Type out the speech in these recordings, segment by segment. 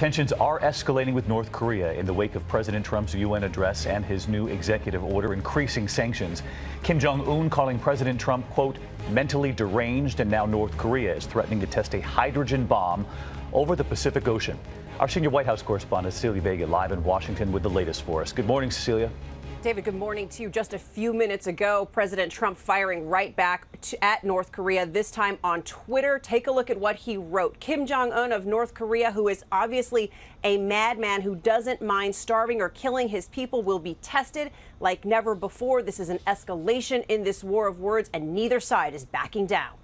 Tensions are escalating with North Korea in the wake of President Trump's UN address and his new executive order increasing sanctions. Kim Jong-un calling President Trump, quote, mentally deranged, and now North Korea is threatening to test a hydrogen bomb over the Pacific Ocean. Our senior White House correspondent, Cecilia Vega, live in Washington with the latest for us. Good morning, Cecilia. David, good morning to you. Just a few minutes ago, President Trump firing right back at North Korea, this time on Twitter. Take a look at what he wrote. Kim Jong-un of North Korea, who is obviously a madman who doesn't mind starving or killing his people, will be tested like never before. This is an escalation in this war of words, and neither side is backing down.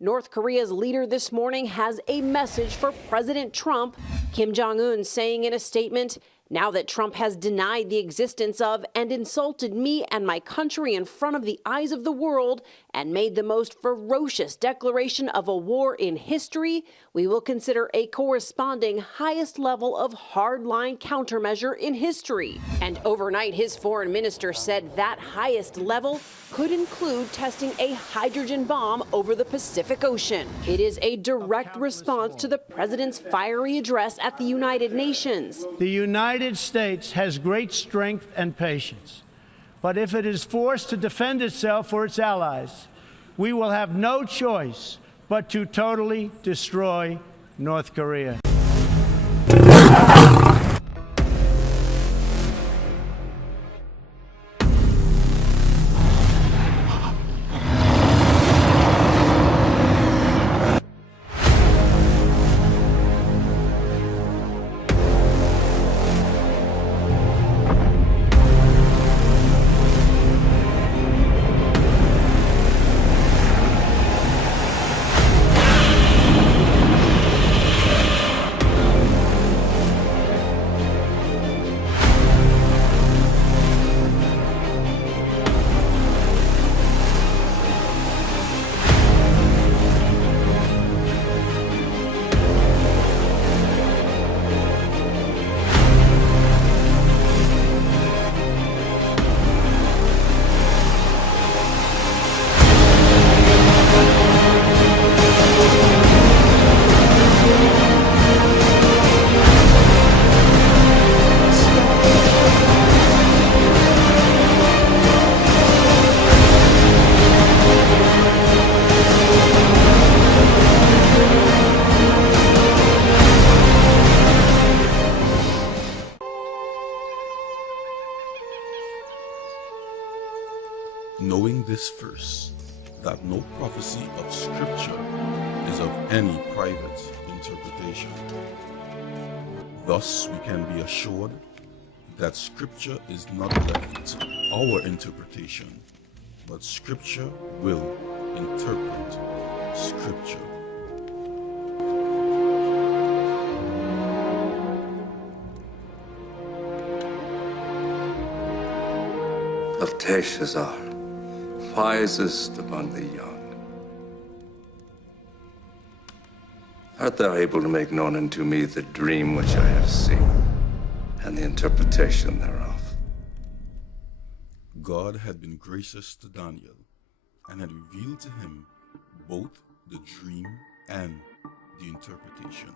North Korea's leader this morning has a message for President Trump. Kim Jong-un saying in a statement, "Now that Trump has denied the existence of and insulted me and my country in front of the eyes of the world and made the most ferocious declaration of a war in history, we will consider a corresponding highest level of hardline countermeasure in history." And overnight, his foreign minister said that highest level could include testing a hydrogen bomb over the Pacific Ocean. It is a direct response to the president's fiery address at the United Nations. The United States has great strength and patience, but if it is forced to defend itself or its allies, we will have no choice but to totally destroy North Korea. Knowing this first, that no prophecy of Scripture is of any private interpretation. Thus, we can be assured that Scripture is not left to our interpretation, but Scripture will interpret Scripture. Belteshazzar, wisest among the young, art thou able to make known unto me the dream which I have seen, and the interpretation thereof? God had been gracious to Daniel, and had revealed to him both the dream and the interpretation.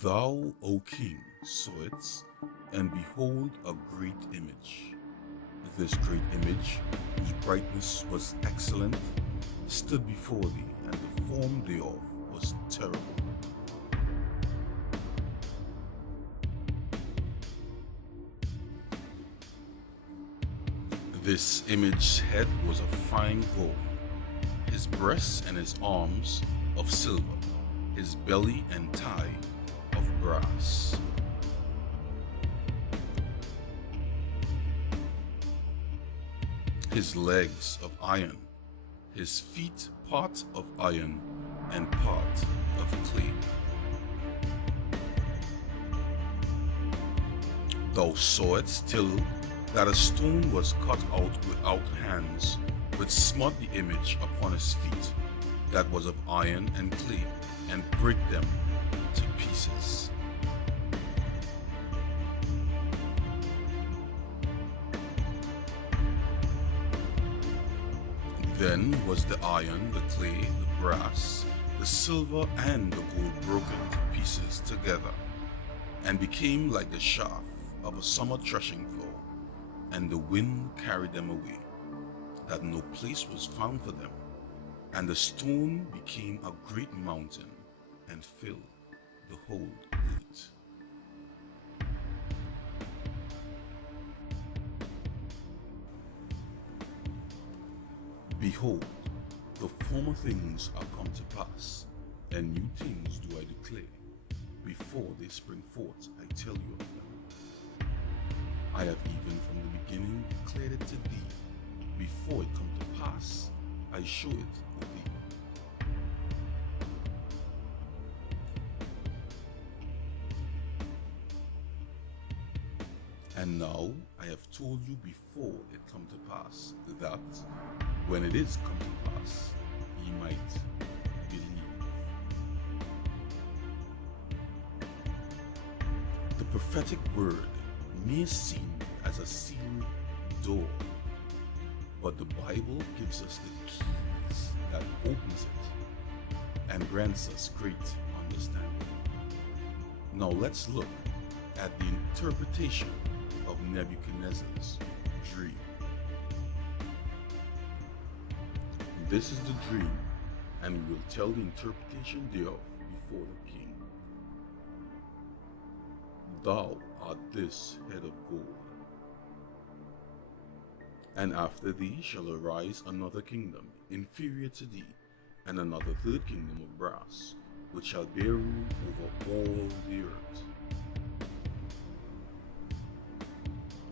Thou, O king, sawest, and behold a great image. This great image, whose brightness was excellent, stood before thee, and the form thereof was terrible. This image's head was of fine gold, his breasts and his arms of silver, his belly and thigh of brass. His legs of iron, his feet part of iron and part of clay. Thou sawest still that a stone was cut out without hands, which smote the image upon his feet, that was of iron and clay, and brake them to pieces. Then was the iron, the clay, the brass, the silver, and the gold broken to pieces together, and became like the shaft of a summer threshing floor, and the wind carried them away, that no place was found for them. And the stone became a great mountain, and filled the whole earth. Behold, the former things are come to pass, and new things do I declare. Before they spring forth, I tell you of them. I have even from the beginning declared it to thee. Before it come to pass, I show it to thee. And now I have told you before it come to pass, that when it is come to pass, ye might believe. The prophetic word may seem as a sealed door, but the Bible gives us the keys that opens it and grants us great understanding. Now let's look at the interpretation of Nebuchadnezzar's dream. This is the dream, and we will tell the interpretation thereof before the king. Thou art this head of gold, and after thee shall arise another kingdom inferior to thee, and another third kingdom of brass, which shall bear rule over all the earth.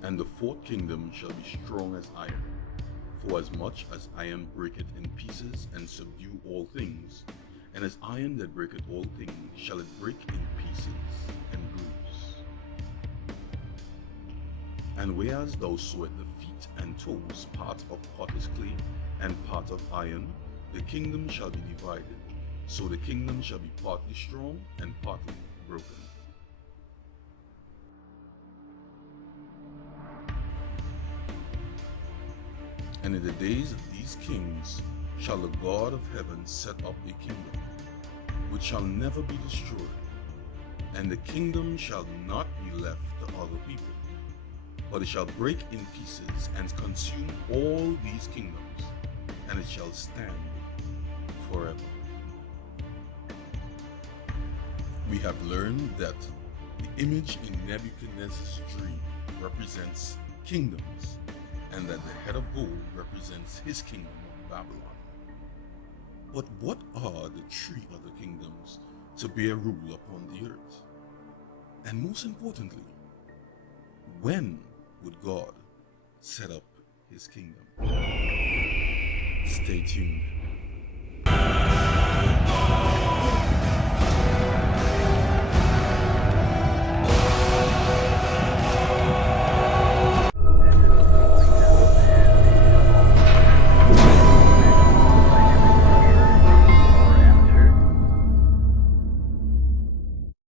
And the fourth kingdom shall be strong as iron, for as much as iron breaketh in pieces and subdue all things, and as iron that breaketh all things shall it break in pieces and bruise. And whereas thou sawest the feet and toes, part of potter's clay and part of iron, the kingdom shall be divided, so the kingdom shall be partly strong and partly broken. And in the days of these kings shall the God of heaven set up a kingdom, which shall never be destroyed, and the kingdom shall not be left to other people, but it shall break in pieces and consume all these kingdoms, and it shall stand forever. We have learned that the image in Nebuchadnezzar's dream represents kingdoms, and that the head of gold represents his kingdom of Babylon. But what are the three other kingdoms to bear rule upon the earth? And most importantly, when would God set up his kingdom? Stay tuned.